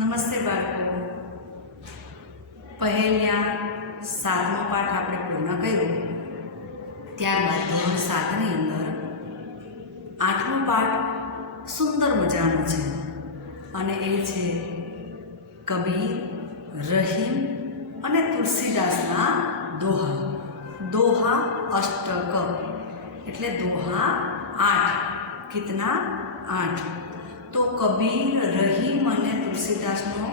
નમસ્તે બાળકો, પહેલા 7મો પાઠ આપણે પૂર્ણ કર્યો. ત્યારબાદ ધોરણ 7ની અંદર 8મો પાઠ સુંદર મજાનો છે અને એ છે કબીર, રહીમ અને તુલસીદાસના દોહા. દોહા અષ્ટક એટલે દોહા 8. कितना 8. तो कबीर, रहीम અને તુલસીદાસનો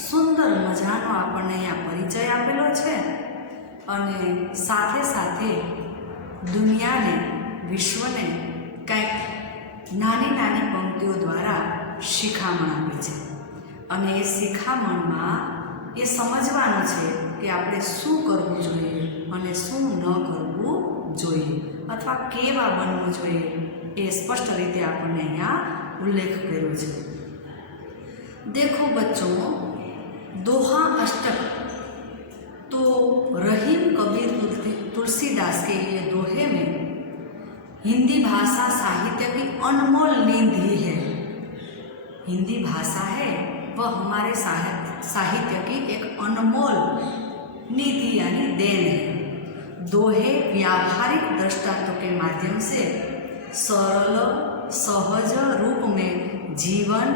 સુંદર મજાનો આપણને અહીંયા પરિચય આપેલો છે અને સાથે સાથે દુનિયાને, વિશ્વને કંઈક નાની નાની પંક્તિઓ દ્વારા શિખામણ આપી છે અને એ શિખામણમાં એ સમજવાનું છે કે આપણે શું કરવું જોઈએ અને શું ન કરવું જોઈએ અથવા કેવા બનવું જોઈએ એ સ્પષ્ટ રીતે આપણને અહીંયા उल्लेख करो है. देखो बच्चों, दोहा अष्टक तो रहीम, कबीर, तुलसीदास के ये दोहे में हिंदी भाषा साहित्य की अनमोल निधि है. हिंदी भाषा है वह हमारे साहित्य की एक अनमोल निधि यानी देन है. दोहे व्यावहारिक दृष्टांतों के माध्यम से सरल सहज रूप में जीवन,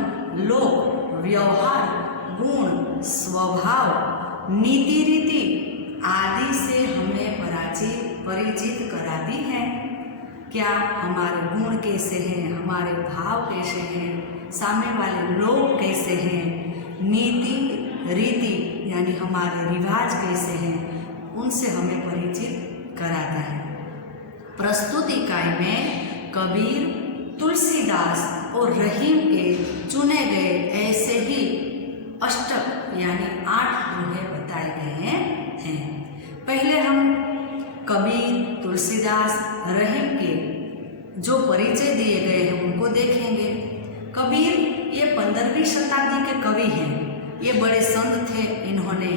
लोक, व्यवहार, गुण, स्वभाव, नीति, रीति आदि से हमें परिचित कराती हैं. क्या हमारे गुण कैसे हैं, हमारे भाव कैसे हैं, सामने वाले लोग कैसे हैं, नीति रीति यानी हमारे रिवाज कैसे हैं, उनसे हमें परिचित कराता है. प्रस्तुत इकाई में कबीर, तुलसीदास और रहीम के चुने गए ऐसे ही अष्टक यानी 8 दोहे बताए गए हैं. पहले हम कबीर, तुलसीदास, रहीम के जो परिचय दिए गए हैं उनको देखेंगे. कबीर ये 15वीं शताब्दी के कवि हैं. ये बड़े संत थे. इन्होंने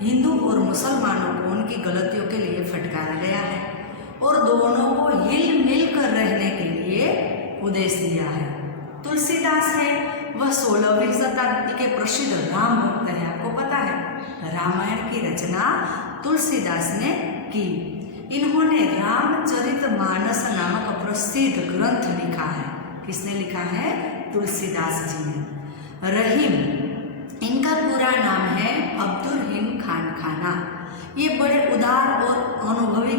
हिंदू और मुसलमानों को उनकी गलतियों के लिए फटकारा गया है और दोनों को हिल मिल कर रहने के लिए उपदेश दिया है. तुलसीदास है वह 16वीं शताब्दी के प्रसिद्ध राम भक्त है. आपको पता है रामायण की रचना तुलसीदास ने की. इन्होंने रामचरितमानस नामक प्रसिद्ध ग्रंथ लिखा है. किसने लिखा है? तुलसीदास जी ने. रहीम, इनका पूरा नाम है अब्दुल रहीम खान खाना. ये बड़े उदार और अनुभवी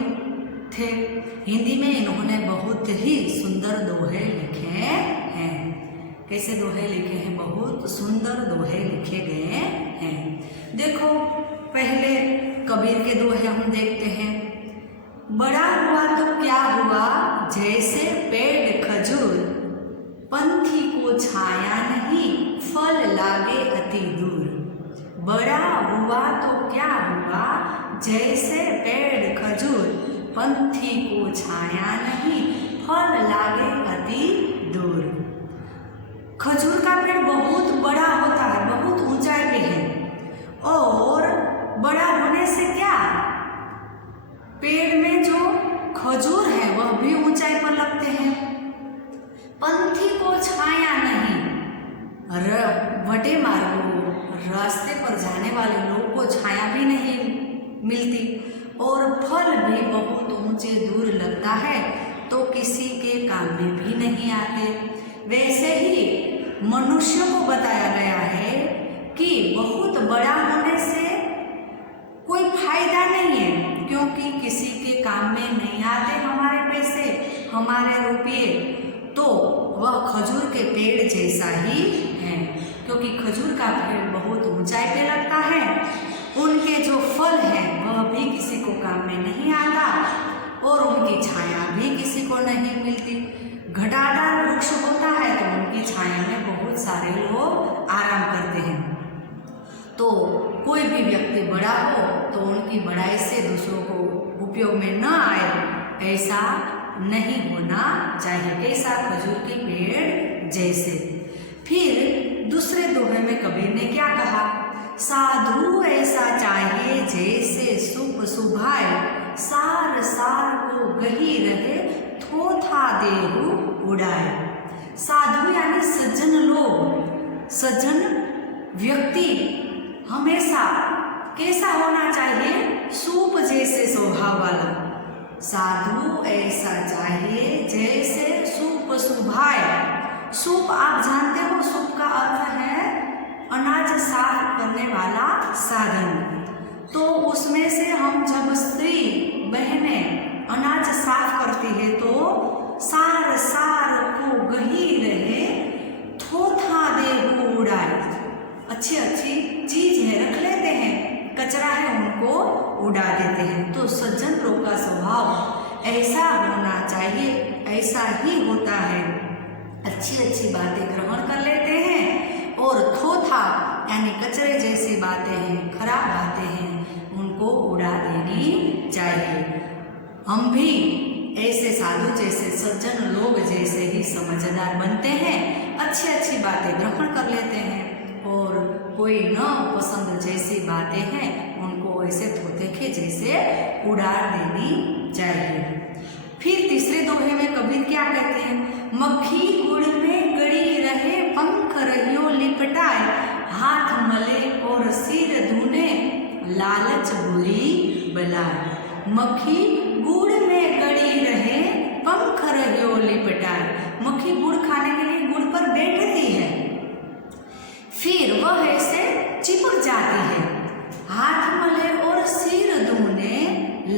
थे. हिंदी में इन्होंने बहुत ही सुंदर दोहे लिखे हैं. कैसे दोहे लिखे हैं? बहुत सुंदर दोहे लिखे गए हैं. देखो, पहले कबीर के दोहे हम देखते हैं. बड़ा हुआ तो क्या हुआ, जैसे पेड़ खजूर, पंथी को छाया नहीं, फल लागे अति दूर. बड़ा हुआ तो क्या हुआ, जैसे पेड़ खजूर, पंथी को छाया नहीं, फल लागे अति दूर. खजूर का पेड़ बहुत बड़ा होता है, बहुत ऊंचाई पे है और बड़ा होने से क्या, पेड़ में जो खजूर है वह भी ऊंचाई पर लगते हैं. पंथी को छाया नहीं, वटे मार्गों, रास्ते पर जाने वाले लोगों को छाया भी नहीं मिलती और फल भी बहुत ऊंचे दूर लगता है तो किसी के काम में भी नहीं आते. वैसे ही मनुष्य को बताया गया है कि बहुत बड़ा होने से कोई फायदा नहीं है, क्योंकि किसी के काम में नहीं आते हमारे पैसे, हमारे रुपये, तो वह खजूर के पेड़ जैसा ही है. क्योंकि खजूर का पेड़ बहुत ऊंचाई पे लगता है, उनके जो फल है वह भी किसी को काम में नहीं आता और उनकी छाया भी किसी को नहीं मिलती. घटादार वृक्ष होता है तो उनकी छाया में बहुत सारे लोग आराम करते हैं. तो कोई भी व्यक्ति बड़ा हो तो उनकी बड़ाई से दूसरों को उपयोग में न आए, ऐसा नहीं होना चाहिए. कैसा? खजूर के पेड़ जैसे. फिर दूसरे दोहे में कबीर ने क्या कहा? साधु ऐसा चाहिए जैसे सुख सुभाए, सार सार को गही रहे, थोथा देहु उड़ाए. साधु यानी सज्जन लोग, सज्जन व्यक्ति हमेशा कैसा होना चाहिए? सूप जैसे स्वभाव वाला। साधु ऐसा चाहिए जैसे सूप सुभाए। सूप आप जानते हो, सूप का अर्थ है अनाज साफ करने वाला साधन। तो उसमें से हम जब स्त्री बहनें अनाज साफ करती है तो सार सार को गही रहे, थोथा देहु उड़ाए। अच्छी अच्छी चीज है रख लेते हैं, कचरा है उनको उड़ा देते हैं। तो सज्जन लोग का स्वभाव ऐसा होना चाहिए, ऐसा ही होता है। अच्छी अच्छी बातें ग्रहण कर लेते हैं और थोथा यानी कचरे जैसी बातें हैं, खराब बातें हैं, उनको उड़ा देनी चाहिए। हम भी ऐसे साधु जैसे सज्जन लोग जैसे ही समझदार बनते हैं, अच्छी अच्छी बातें ग्रहण कर लेते हैं और कोई न पसंद जैसी बातें हैं उनको ऐसे थोथे के जैसे उड़ा देनी चाहिए। फिर तीसरे दोहे में कबीर क्या कहते हैं? मक्खी गुड़ में गड़ी रहे, पंख रहियो लिपटाए, हाथ मले और सिर धुने, लालच बुरी बलाए। मक्खी गुड़ में गड़ी रहे, पंख रहियो लिपटाए। मक्खी गुड़ खाने के लिए गुड़ पर बैठती है, फिर वह ऐसे चिपक जाती है। हाथ मले और सिर धुने,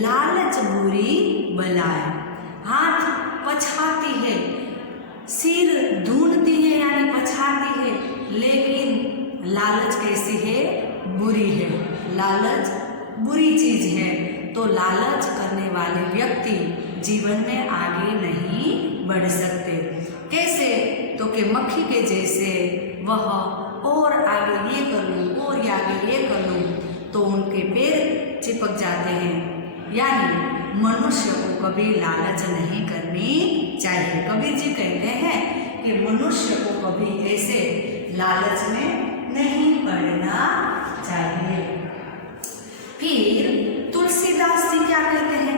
लालच बुरी बलाए। हाथ पछाती है, सिर ढूंढती है यानी पछाती है, लेकिन लालच कैसी है? बुरी है। लालच बुरी चीज है। तो लालच करने वाले व्यक्ति जीवन में आगे नहीं बढ़ सकते। कैसे? तो कि मक्खी के जैसे वह और आगे ये कर लूँ और आगे ये कर लूँ तो उनके पैर चिपक जाते हैं। यानी मनुष्य को कभी लालच नहीं करनी चाहिए। कबीर जी कहते हैं कि मनुष्य को कभी ऐसे लालच में नहीं पड़ना चाहिए। फिर तुलसीदास जी क्या कहते हैं?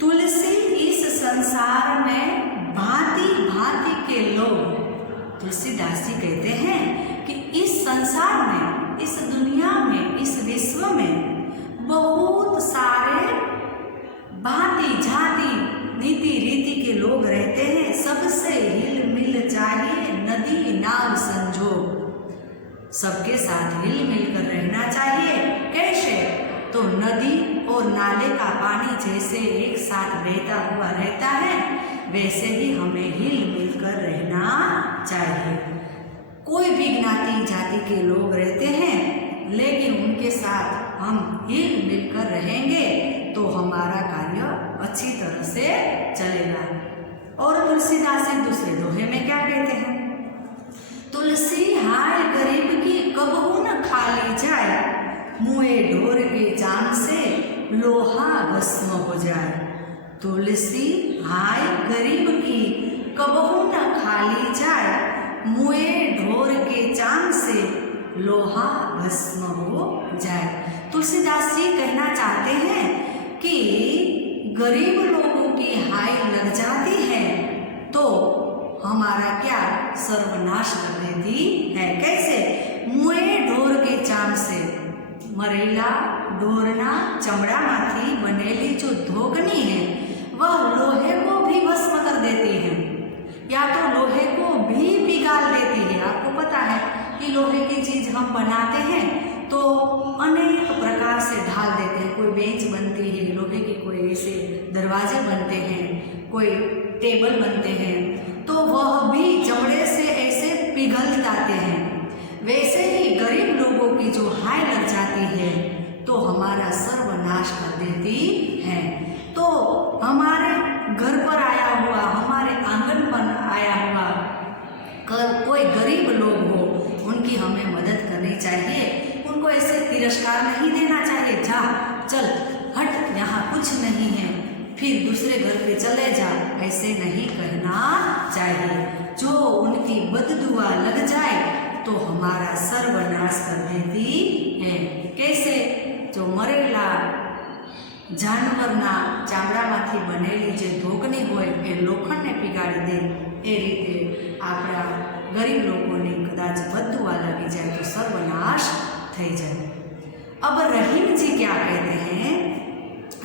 तुलसी इस संसार में भांति भांति के लोग। तुलसीदास जी कहते हैं कि इस संसार में, इस दुनिया में, इस विश्व में बहुत सारे भांति जाति नीति रीति के लोग रहते हैं। सबसे हिल मिल चाहिए, नदी नाव संजोग। सबके साथ हिल मिल कर रहना चाहिए। कैसे? तो नदी और नाले का पानी जैसे एक साथ बहता हुआ रहता है, वैसे ही हमें हिल मिल कर रहना चाहिए। कोई भी ज्ञाति जाति के लोग रहते हैं, लेकिन उनके साथ हम हिल मिल कर रहेंगे तो हमारा कार्य अच्छी तरह से चलेगा। और तुलसीदास जी दूसरे दोहे में क्या कहते हैं? तुलसी हाय गरीब की कबहू न खाली जाए, मुँहे ढोर के चांद से लोहा भस्म हो जाए। तुलसी हाय गरीब की कबहू न खाली जाए, मुँहे ढोर के चांद से लोहा भस्म हो जाए। तुलसीदास जी कहना चाहते हैं कि गरीब लोगों की हाय लग जाती है तो हमारा क्या सर्वनाश कर देती है। कैसे? मुँहे ढोर के चांद से। मरेला ढोरना चमड़ा माथी बनेली जो धोकनी है वह लोहे को भी भस्म कर देती है, या तो लोहे को भी पिघाल देती है। आपको पता है कि लोहे की चीज हम बनाते हैं तो अनेक प्रकार से ढाल देते हैं। कोई बेंच बनती है लोहे की, कोई ऐसे दरवाजे बनते हैं, कोई टेबल बनते हैं, तो वह भी चमड़े से ऐसे पिघल जाते हैं। वैसे ही गरीब लोगों की जो हाय लग जाती है तो हमारा सर्वनाश कर देती है। तो हमारे घर पर आया हुआ, हमारे आंगन पर आया हुआ कोई गरीब लोग हो, उनकी हमें मदद करनी चाहिए। उनको ऐसे तिरस्कार नहीं देना चाहिए, जा चल हट यहाँ कुछ नहीं है, फिर दूसरे घर पे चले जा, ऐसे नहीं कहना चाहिए। जो उनकी बददुआ लग जाए तो हमारा सर्वनाश कर देती है। कैसे? जो मरेला जानवरना ચામડામાંથી બનેલી જે ધોકની હોય એ લોખંડને પીગાડી દે, એ રીતે આપણા ગરીબ લોકોને કદાચ બદદુઆ લાગી જાય તો સર્વનાશ થઈ જાય। अब रहीम जी क्या कहते हैं,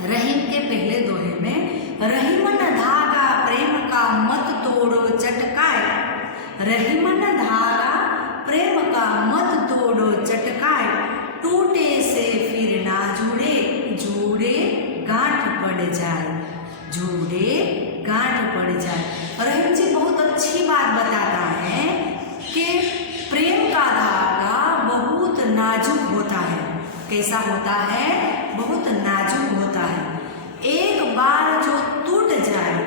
रहीम के पहले दोहे में, रहीमन धागा प्रेम का मत तोड़ो चटकाए, रहीमन धागा प्रेम का मत तोड़ो चटकाए, टूटे से फिर ना जुड़े, जुड़े गांठ पड़ जाए, जुड़े गांठ पड़ जाए। रहीम जी बहुत अच्छी बात बताता है कि प्रेम का धागा बहुत नाजुक होता है। कैसा होता है? बहुत नाजुक होता है। एक बार जो टूट जाए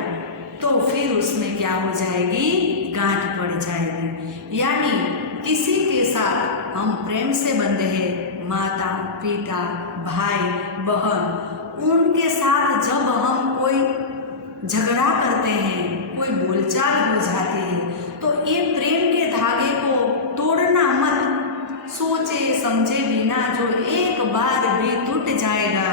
तो फिर उसमें क्या हो जाएगी? गांठ पड़ जाएगी। यानी किसी के साथ हम प्रेम से बंधे हैं, माता पिता भाई बहन, उनके साथ जब हम कोई झगड़ा करते हैं, कोई बोलचाल हो जाती है, तो ये प्रेम के धागे को तोड़ना मत। सोचे समझे बिना जो एक बार भी टूट जाएगा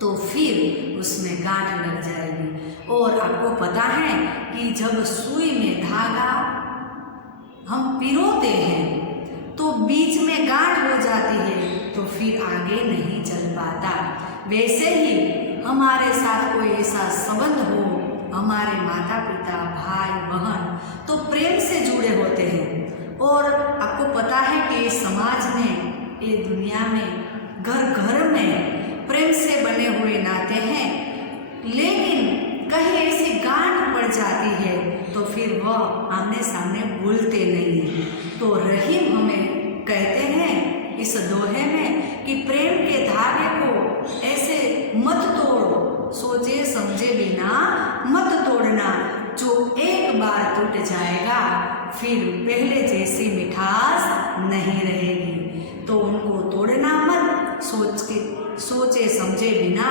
तो फिर उसमें गांठ लग जाएगी। और आपको पता है कि जब सुई में धागा हम पिरोते हैं तो बीच में गांठ हो जाती है, तो फिर आगे नहीं चल पाता। वैसे ही हमारे साथ कोई ऐसा संबंध हो, हमारे माता पिता भाई बहन, तो प्रेम से जुड़े होते हैं। और आपको पता है कि समाज में, ये दुनिया में, घर घर में प्रेम से बने हुए नाते हैं, लेकिन कहीं ऐसी गांठ पड़ जाती है तो फिर वह आमने सामने बोलते नहीं हैं। तो रहीम हमें कहते हैं इस दोहे में कि प्रेम के धागे को ऐसे मत तोड़ो, सोचे समझे बिना मत तोड़ना। जो एक बार टूट जाएगा फिर पहले जैसी मिठास नहीं रहेगी। तो उनको तोड़ना मत, सोचे समझे बिना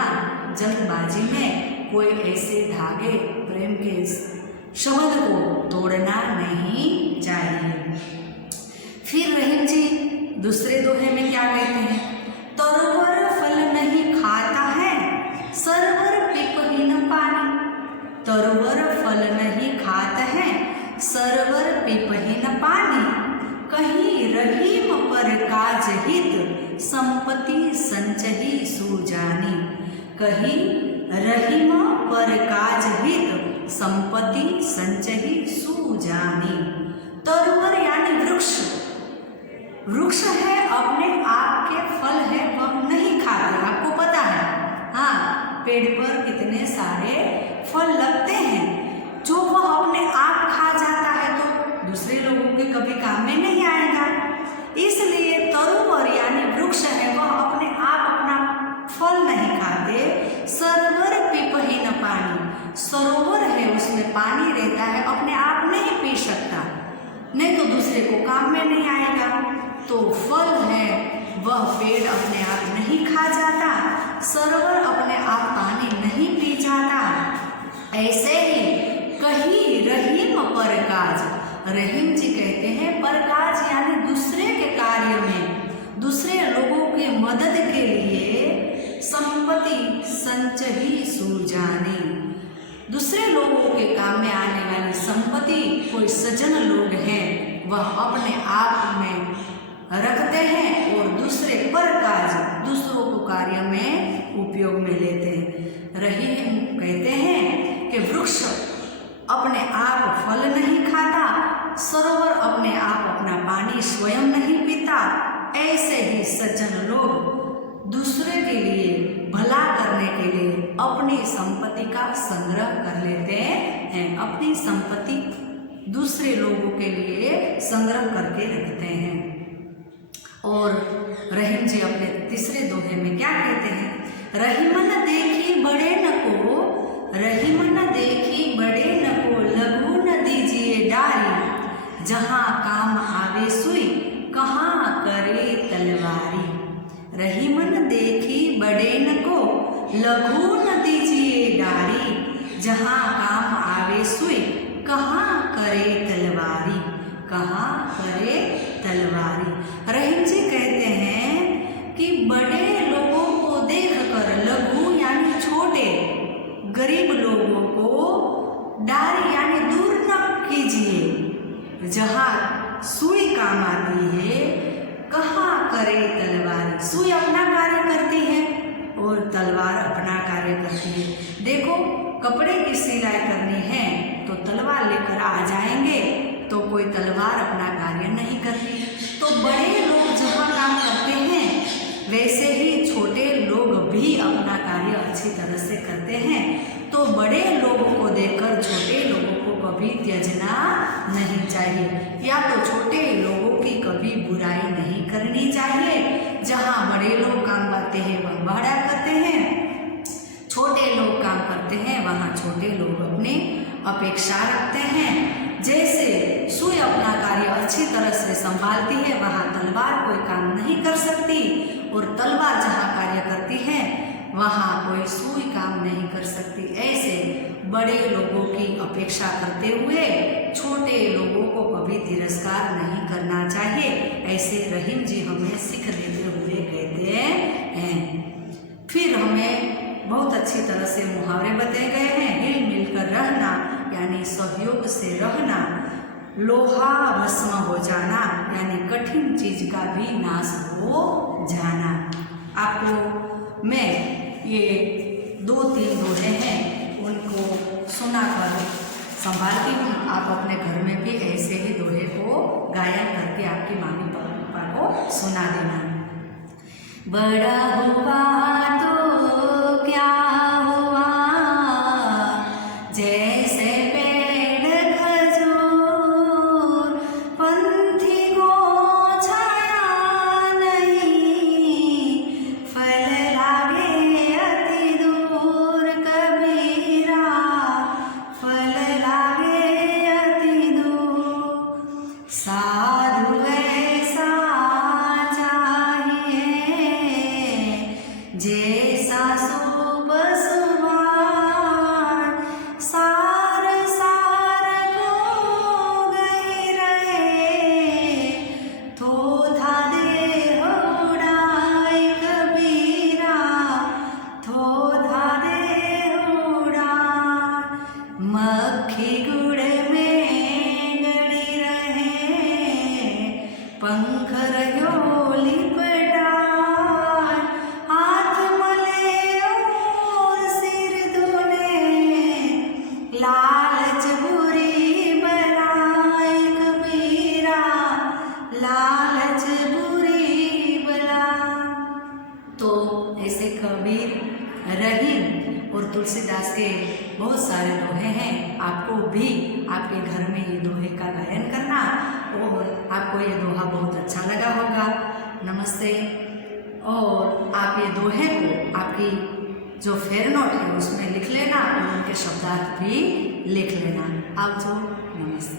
जल्दबाजी में कोई ऐसे धागे प्रेम के संबंध को तोड़ना नहीं चाहिए। फिर रहीम जी दूसरे दोहे में क्या कहते हैं, तरवर फल नहीं खाता है, सरवर पिपहीन पानी, तरवर फल नहीं खाता है, सरवर पिपहीन पानी, कहीं रहीम पर काज हित, संपत्ति संचही सुजानी, कहीं रहीम पर काज हित, संपत्ति संचही सुजानी। तरवर यानी वृक्ष, वृक्ष है, अपने आप के फल है, वह नहीं खाते। आपको पता है, हाँ, पेड़ पर कितने सारे फल लगते हैं, जो वह अपने आप खा जाता है तो दूसरे लोगों के कभी काम में नहीं आएगा। इसलिए तरुवर यानी वृक्ष है, वह अपने आप अपना फल नहीं खाते। सरवर पिपहीन पानी, सरोवर है, उसमें पानी रहता है, अपने आप नहीं पी सकता, नहीं तो दूसरे को काम में नहीं आएगा। तो फल है, वह पेड़ अपने आप नहीं खा जाता, सरोवर अपने आप पानी नहीं पी जाता। ऐसे ही कहीं रहीम पर काज, रहीम जी कहते हैं परकाज यानी दूसरे के कार्य में, दूसरे लोगों के मदद के लिए, संपत्ति संचही सुजानी, दूसरे लोगों के काम में आने वाली संपत्ति, कोई सज्जन लोग हैं वह अपने आप में रखते हैं और दूसरे पर काज, दूसरों को कार्य में उपयोग में लेते हैं। रहीम कहते हैं कि वृक्ष अपने आप फल नहीं खाता, सरोवर अपने आप अपना पानी स्वयं नहीं पीता, ऐसे ही सज्जन लोग दूसरे के लिए भला करने के लिए अपनी संपत्ति का संग्रह कर लेते हैं, अपनी संपत्ति दूसरे लोगों के लिए संग्रह करके रखते हैं। और रहीम जी अपने तीसरे दोहे में क्या कहते हैं, रहीमन देखी बड़े न को, रहीमन देखी बड़े न को, लघु न दीजिए डारी, जहाँ काम आवे सुई, कहाँ करे तलवारी, रहीमन देखी बड़े न को, लघु न दीजिए डारी, जहाँ काम आवे सुई, कहाँ करे तलवारी, कहाँ करे तलवारी। रहीम जी कहते हैं कि बड़े लोगों को देखकर, लघु यानी छोटे गरीब लोगों को डारी यानी दूर न कीजिए, जहाँ सुई काम आती है, कहाँ करे तलवार। सुई अपना कार्य करती है और तलवार अपना कार्य करती है। देखो, कपड़े की सिलाई करनी है तो तलवार लेकर आ जाएंगे, तो कोई तलवार अपना कार्य नहीं करती। तो बड़े लोग जहाँ काम करते हैं वैसे ही छोटे लोग भी अपना कार्य अच्छी तरह से करते हैं। तो बड़े लोगों को देखकर छोटे लोगों को कभी त्यजना नहीं चाहिए, या तो छोटे लोगों की कभी बुराई नहीं करनी चाहिए। जहाँ बड़े लोग काम करते हैं वह बड़ा करते हैं, छोटे लोग काम करते हैं वहाँ छोटे लोग अपनी अपेक्षा रखते हैं। जैसे सुई अपना कार्य अच्छी तरह से संभालती है वहाँ तलवार कोई काम नहीं कर सकती, और तलवार जहाँ कार्य करती है वहाँ कोई सुई काम नहीं कर सकती। ऐसे बड़े लोगों की अपेक्षा करते हुए छोटे लोगों को कभी तिरस्कार नहीं करना चाहिए। ऐसे रहीम जी हमें सीख देते हुए कहते हैं। फिर हमें बहुत अच्छी तरह से मुहावरे बताए गए हैं। हिल मिलकर रहना यानी सहयोग से रहना, लोहा भस्म हो जाना यानी कठिन चीज का भी नाश हो जाना। आपको मैं ये 2-3 दोहे हैं उनको सुनाकर संभालती हूँ। आप अपने घर में भी ऐसे ही दोहे को गायन करके आपकी मम्मी पापा को सुना देना। बड़ा हुआ तो क्या हुआ, जैसे पेड़ खजूर, पंथी को छाया नहीं, फल लागे अति दूर कबीरा, फल लागे अति दूर। साधु ऐसा चाहिए जैसा सूप सुभान, सार सार को गई रहे, थोथा दे उड़ाई कबीरा, थोथा दे उड़ाई। मक्खी गुड़ में गड़ी रहे, पंख रहो लिपटाए, हाथ मले और सिर धुले, लालच बुरी बलाई कबीरा, लालच बुरी बला। तो ऐसे कबीर, रहीम और तुलसीदास के बहुत सारे दोहे हैं। आपको भी आपके घर में ये दोहे का गायन करना, और आपको ये दोहा बहुत अच्छा लगा होगा। नमस्ते। और आप ये दोहे को आपकी जो फेयर नोट है उसमें लिख लेना और उनके शब्दार्थ भी लिख लेना। आवजो। नमस्ते।